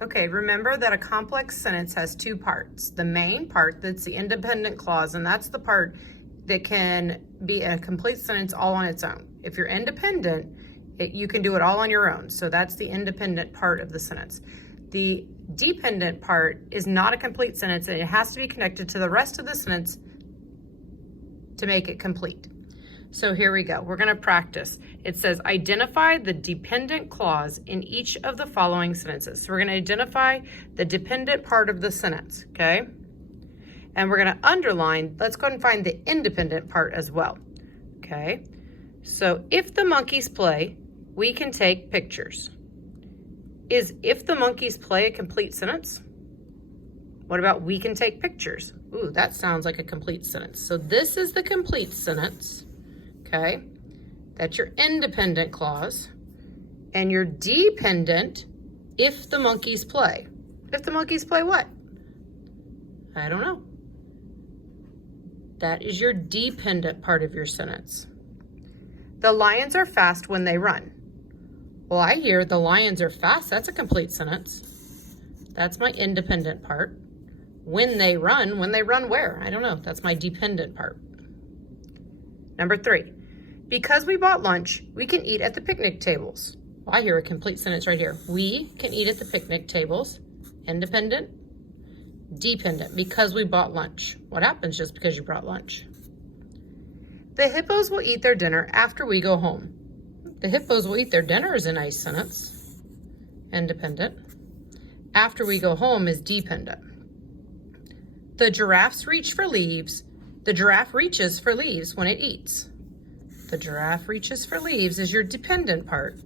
Okay, remember that a complex sentence has two parts. The main part, that's the independent clause, and that's the part that can be a complete sentence all on its own. If you're independent, you can do it all on your own. So that's the independent part of the sentence. The dependent part is not a complete sentence, and it has to be connected to the rest of the sentence to make it complete. So here we go. We're going to practice. It says identify the dependent clause in each of the following sentences. So we're going to identify the dependent part of the sentence, okay? And we're going to underline, let's go ahead and find the independent part as well, okay? So if the monkeys play, we can take pictures. Is if the monkeys play a complete sentence? What about we can take pictures? Ooh, that sounds like a complete sentence. So this is the complete sentence. Okay, that's your independent clause, and your dependent, if the monkeys play. If the monkeys play what? I don't know. That is your dependent part of your sentence. The lions are fast when they run. Well, I hear the lions are fast. That's a complete sentence. That's my independent part. When they run where? I don't know. That's my dependent part. Number 3. Because we bought lunch, we can eat at the picnic tables. Well, I hear a complete sentence right here. We can eat at the picnic tables. Independent, dependent, because we bought lunch. What happens just because you brought lunch? The hippos will eat their dinner after we go home. The hippos will eat their dinner is a nice sentence. Independent. After we go home is dependent. The giraffes reach for leaves. The giraffe reaches for leaves when it eats. The giraffe reaches for leaves is your dependent part.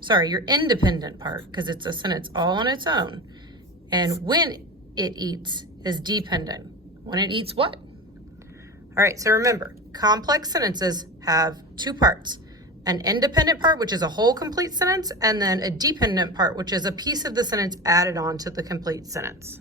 Sorry, your independent part, because it's a sentence all on its own. And when it eats is dependent. When it eats what? All right, so remember, complex sentences have two parts. An independent part, which is a whole complete sentence, and then a dependent part, which is a piece of the sentence added on to the complete sentence.